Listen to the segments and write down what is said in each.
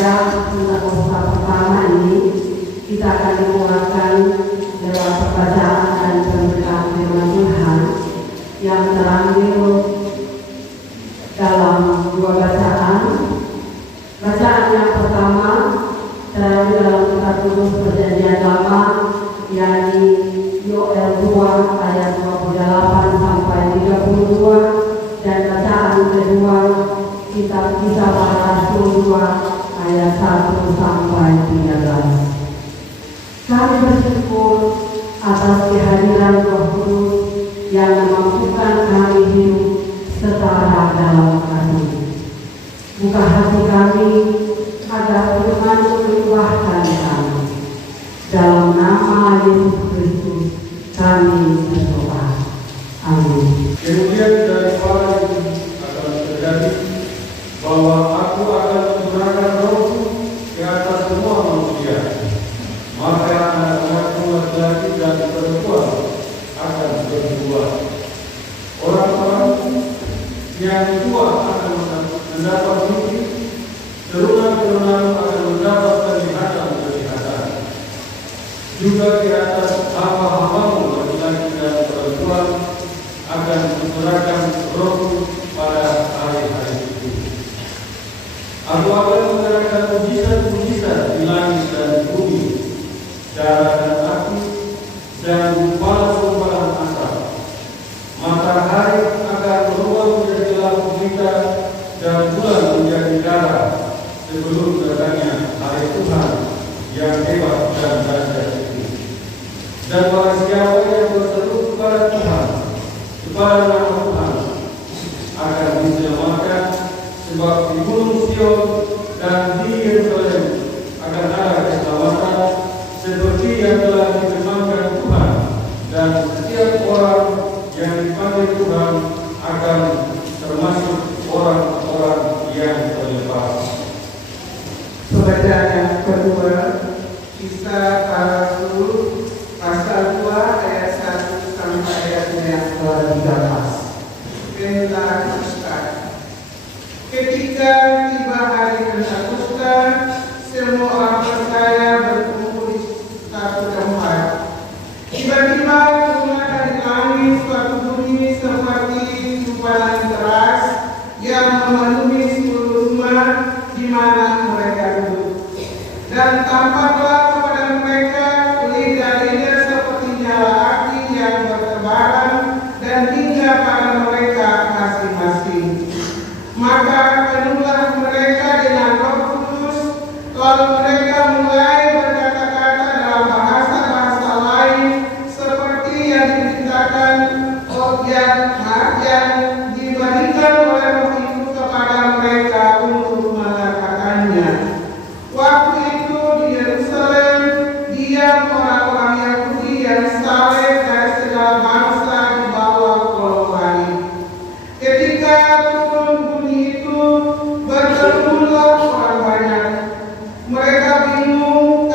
saja untuk usaha pertama ini kita akan dimulakan lewat pembacaan dan pemberitaan firman Tuhan yang terambil dalam dua bacaan. Bacaan yang pertama terambil dalam kitab Kudus Perjanjian Lama, yakni Yoel 2 ayat 28 sampai 32, dan bacaan kedua kitab Kisah Para Rasul 2 ayat 1 sampai 13. Kami bersyukur atas kehadiran Roh Kudus yang memampukan kami hidup setara dalam kasih. Buka hati kami agar Tuhan melimpahkan kami. Dalam nama Yesus Kristus kami berdoa. Amin. Kemudian daripada itu akan terjadi bahwa aku akan mencurahkan rohku ke atas semua manusia. Maka anak-anakmu laki-laki dan perempuan akan berbuah. Orang-orang yang tua akan mendapat mimpi, teruna-teruna akan mendapat penglihatan-penglihatan. Juga di atas hamba-hambamu laki-laki dan perempuan akan mencurahkan rohku pada hari-hari itu. Aku akan mengadakan mujizat-mujizat di langit dan di bumi, darah dan api, dan gumpalan-gumpalan asap. Matahari akan berubah menjadi lampu gulita dan bulan menjadi darah sebelum datangnya hari Tuhan yang hebat dan dahsyat itu. Dan barang siapa yang berseru kepada Tuhan, kepada nama Tuhan, akan diselamatkan, sebab di Gunung Sion dan di Yerusalem akan ada keselamatan seperti yang telah difirmankan Tuhan, dan setiap orang yang dipanggil Tuhan akan termasuk orang-orang yang terlepas. Pembacaan yang kedua, Kisah Para Rasul pasal 2 ayat 1 sampai ayatnya yang ke-13. Pentakosta. Ketika tiba hari Pentakosta, semua orang percaya berkumpul di satu tempat. Tiba-tiba turunlah dari langit suatu bunyi seperti gumpalan keras yang memenuhi seluruh rumah di mana mereka duduk. Dan tampaklah kepada mereka lidah-lidah seperti nyala api yang bertebaran dan hingga pada mereka masing-masing. Maka penuhlah mereka dengan Roh Kudus, lalu mereka mulai berkata-kata dalam bahasa-bahasa lain seperti yang diberitakan yang diberikan oleh Roh itu kepada mereka untuk mengatakannya. Waktu itu di Yerusalem diam orang-orang Yahudi yang saleh dari segala bangsa di bawah kolong langit. Ketika turun bunyi itu, berkerumunlah orang banyak. Mereka bingung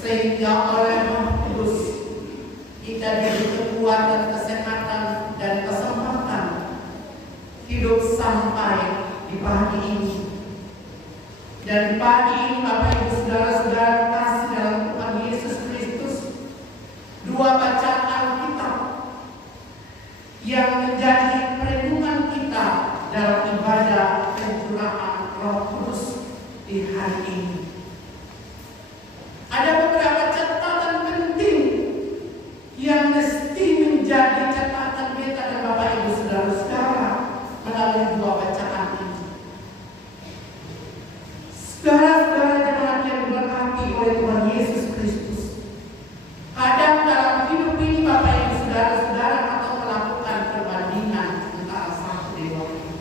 sehingga oleh Roh Kudus kita diberi kekuatan, kesehatan, dan kesempatan hidup sampai di pagi ini. Dan pagi ini Bapak Ibu Saudara-saudara kasih dalam Tuhan Yesus Kristus, dua bacaan Alkitab yang menjadi perlindungan kita dalam ibadah pencurahan Roh Kudus di hari ini. Ada beberapa catatan penting yang mesti menjadi catatan kita dan Bapak Ibu Saudara-saudara melalui dua bacaan ini. Saudara-saudara jemaat yang diberkati oleh Tuhan Yesus Kristus, kadang dalam hidup ini Bapak Ibu Saudara-saudara atau melakukan perbandingan antara satu dengan lain.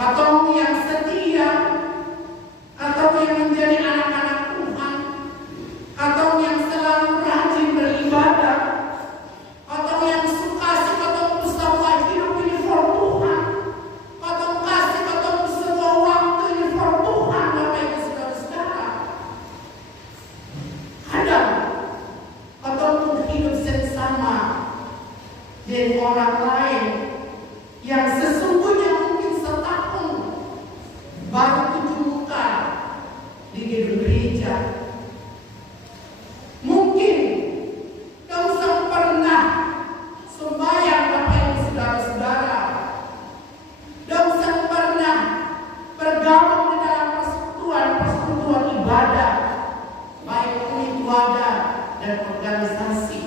Atau yang setia, atau yang menjadi anak-anak Tuhan, atau yang selalu rajin beribadah, atau yang suka atau bersama hidup ini for Tuhan, atau kasih atau semua waktu ini for Tuhan. Bapak Ibu Saudara-saudara, kadang atau hidup sengsama dengan orang lain yang sesungguhnya mungkin setahun baru tujuh muka di gedung gereja. Mungkin kau pernah sembahyang Bapak Ibu Saudara-saudara, kau pernah bergabung di dalam persekutuan ibadah, baik ibadah dan organisasi.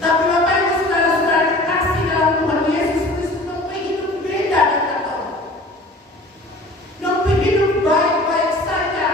Tapi Bapak Ibu Saudara-saudara dikasih dalam Tuhan Yesus Kristus, dong hidup beda dengan kau. Dong hidup baik-baik saja.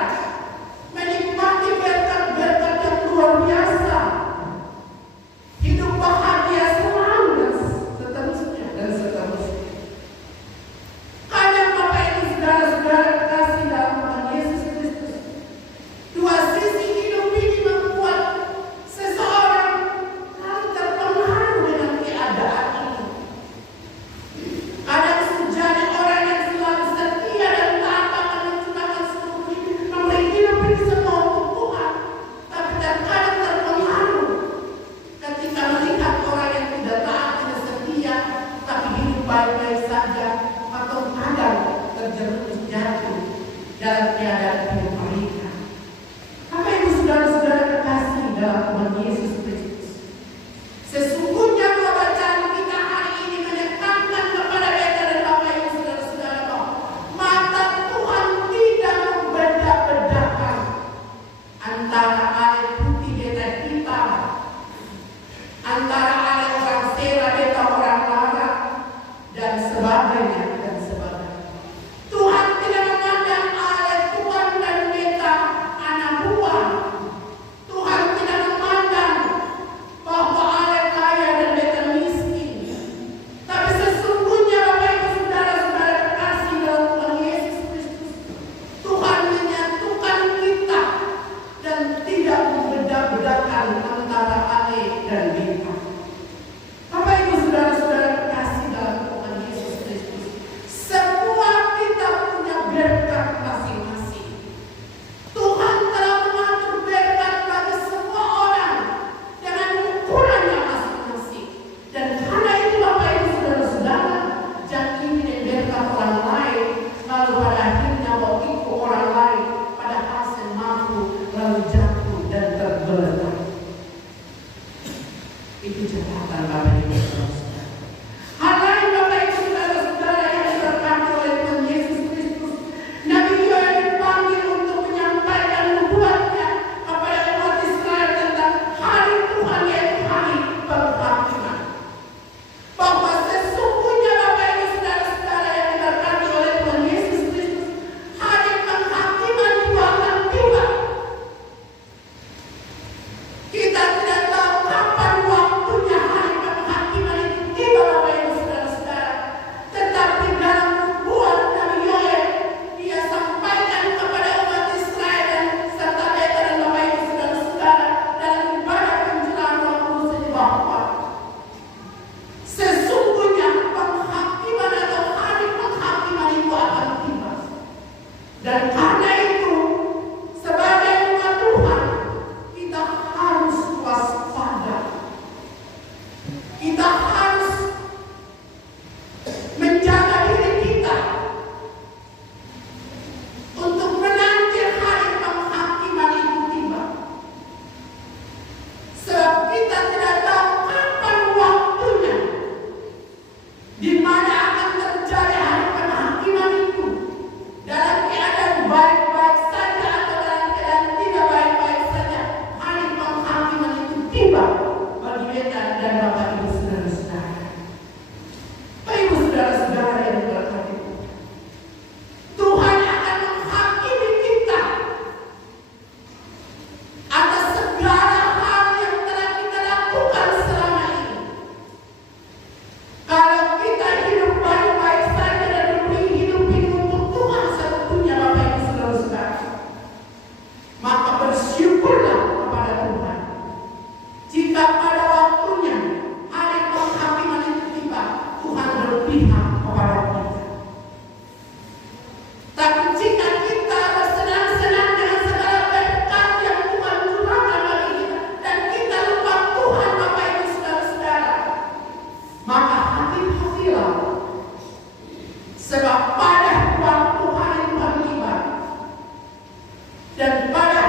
Dan pada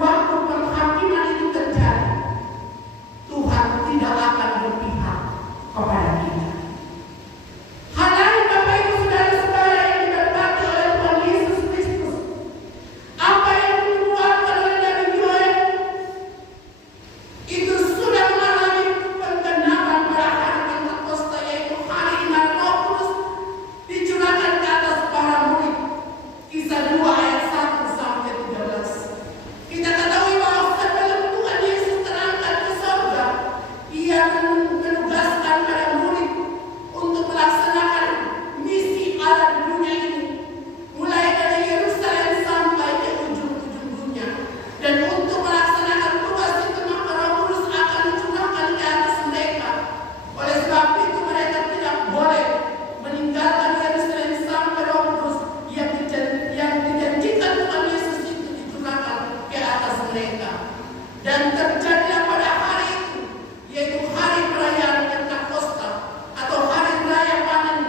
waktu penghakiman itu terjadi, Tuhan tidak akan berpihak kepada kita. Hal lain Bapak Ibu Saudara-saudara yang diberkati oleh Tuhan Yesus Kristus, apa yang dikeluarkan oleh Nabi Yoel itu sudah mengalami penggenapan pada hari Pentakosta, yaitu hari di mana Roh Kudus dicurahkan ke atas para murid. Kisah 2 ayat 1 sampai 13. Kita ketahui bahwa sebelum Tuhan Yesus terangkat ke surga, Ia menugaskan para murid untuk melaksanakan misi Allah di dunia ini, mulai dari Yerusalem sampai ke ujung-ujung dunia. Dan untuk melaksanakan tugas itu, maka Roh Kudus akan dicurahkan ke atas mereka. Oleh sebab itu mereka tidak boleh meninggalkan Yerusalem sampai Roh Kudus yang dijanjikan Tuhan Yesus itu dicurahkan ke atas mereka. Dan terjadilah pada hari itu, yaitu hari perayaan Pentakosta atau hari raya panen,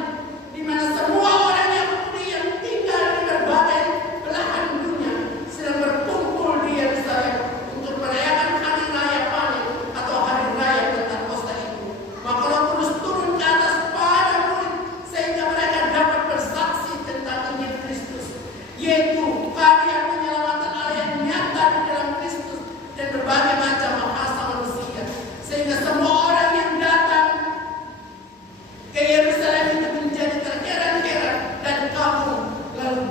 di mana semua orang Yahudi yang tinggal di berbagai belahan dunia sedang berkumpul di Yerusalem untuk merayakan hari raya panen atau hari raya Pentakosta itu. Maka Roh Kudus turun ke atas para murid sehingga mereka dapat bersaksi tentang Injil Kristus, yaitu karya penyelamatan Allah yang nyata di dalam Kristus dan berbagai macam bahasa manusia, sehingga semua orang yang datang ke Yerusalem itu menjadi terheran-heran dan kagum, lalu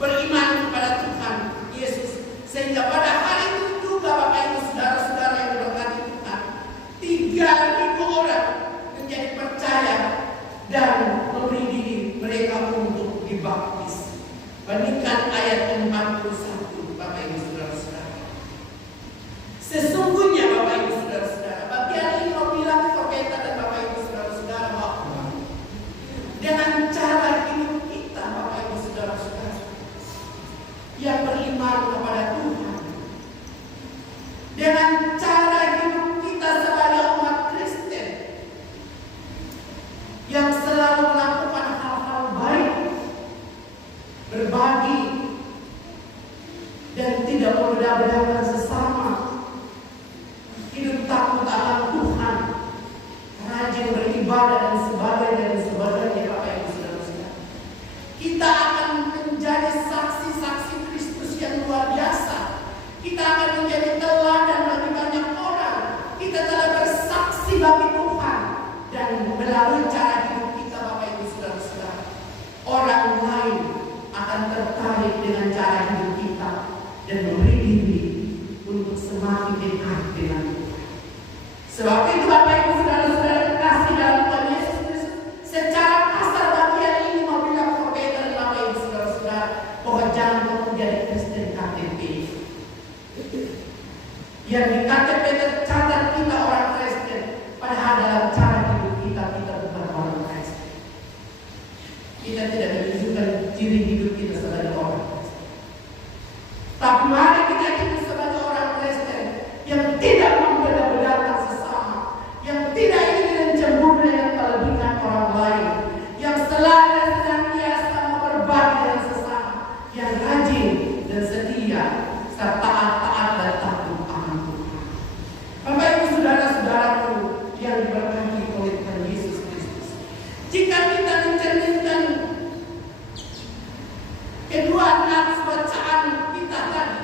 beriman kepada Tuhan Yesus. Sehingga pada hari itu juga Bapak Ibu Saudara-saudara yang diberkati Tuhan, 3.000 orang menjadi percaya dan memberi diri mereka untuk dibaptis. Bandingkan ayat 41 Bapak Ibu Saudara-saudara. Sesungguhnya Bapak Ibu Saudara-saudara, bagian ini mau bilang Forketa dan Bapak Ibu Saudara-saudara bahwa dengan cara hidup kita Bapak Ibu Saudara-saudara yang beriman kepada Tuhan, dengan cara hidup kita sebagai umat Kristen yang selalu melakukan hal-hal baik, berbagi, dan tidak membedah-bedahkan sesama, hidup takut akan Tuhan, rajin beribadah dan sebagainya Bapak Ibu Saudara-saudara, kita akan menjadi saksi-saksi Kristus yang luar biasa. Kita akan menjadi teladan bagi banyak orang. Kita telah bersaksi bagi Tuhan, dan melalui cara hidup kita Bapak Ibu Saudara-saudara, orang lain akan tertarik dengan cara hidup kita dan memberi diri untuk semakin dekat dengan Tuhan. Sebab itu Bapak Ibu Saudara-saudara terkasih dalam Tuhan Yesus Kristus, secara kasar bagian ini mau bilang Forketa dan Bapak Ibu Saudara-saudara bahwa jangan kamu menjadi Kristen KTP. Yang di KTP tercatat kita orang Kristen, padahal dalam cara hidup kita bukan orang Kristen. Kita tidak menunjukkan ciri hidup kita sebagai orang Kristen. Tapi mari kita hidup sebagai orang Kristen yang tidak membeda-bedakan sesama, yang tidak ingin dan cemburu dengan kelebihan orang lain, yang selalu dan senantiasa mau berbagi dengan sesama, yang rajin dan setia, serta taat dan takut akan Tuhan. Bapak Ibu Saudara-saudaraku yang diberkati oleh Tuhan Yesus Kristus, jika kita mencerminkan kedua nats bacaan kita tadi,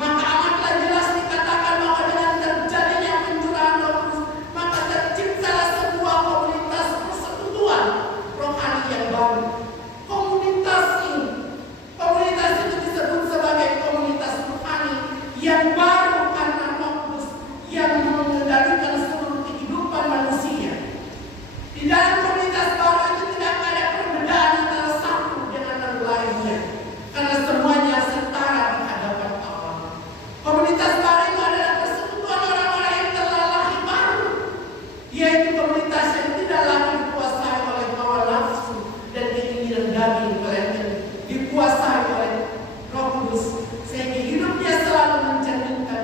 maka amatlah jelas dikatakan bahwa dengan terjadinya pencurahan Roh Kudus, maka terciptalah sebuah komunitas persekutuan rohani yang baru. Komunitas itu disebut sebagai komunitas rohani yang baru karena Roh Kudus yang mengendalikan seluruh kehidupan manusia. Di dalam komunitas baru itu tidak ada perbedaan antara satu dengan yang lainnya, karena semuanya setara di hadapan Allah. Komunitas baru itu adalah persekutuan orang-orang yang telah lahir baru, yaitu komunitas yang tidak lagi dikuasai oleh hawa nafsu dan keinginan daging, melainkan dikuasai oleh Roh Kudus, sehingga hidupnya selalu mencerminkan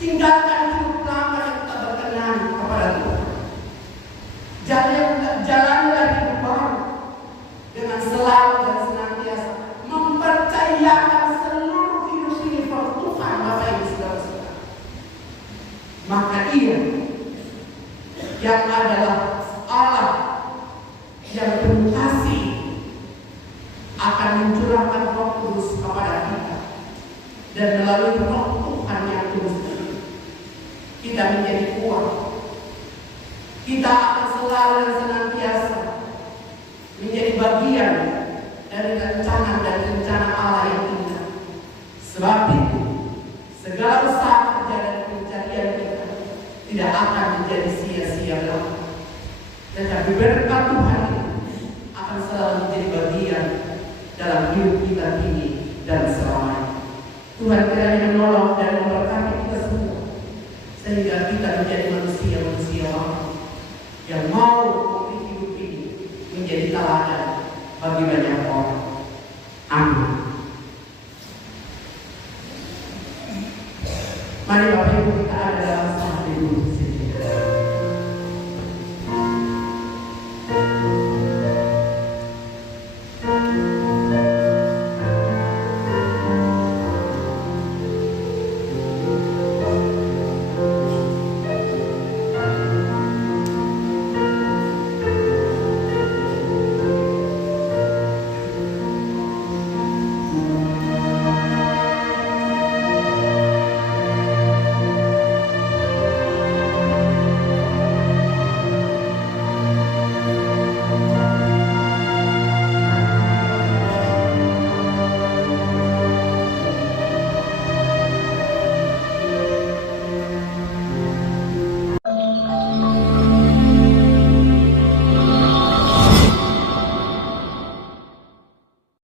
Tinggalkan hidup lama yang tak berkenan kepada Tuhan. Jalanlah hidup baru dengan selalu dan senantiasa mempercayakan seluruh hidup ini kepada Tuhan, Bapak Ibu Saudara-saudara. Maka Ia yang adalah Allah yang penuh kasih akan mencurahkan Roh Kudus kepada kita, dan melalui Roh Tuhan yang kudus kita menjadi kuat. Kita akan selalu dan senantiasa menjadi bagian dari rencana dan rencana Allah yang indah. Sebab itu segala usaha kerja dan pencarian kita tidak akan menjadi sia-sia belaka, tetapi berkat Tuhan akan selalu menjadi bagian dalam hidup kita kini dan selamanya. Tuhan kiranya menolong dan memberkati kita semua, sehingga kita menjadi manusia-manusia yang mau memberi hidup ini menjadi teladan bagi banyak orang. Amin. Mari Bapak Ibu kita ada dalam saat ini.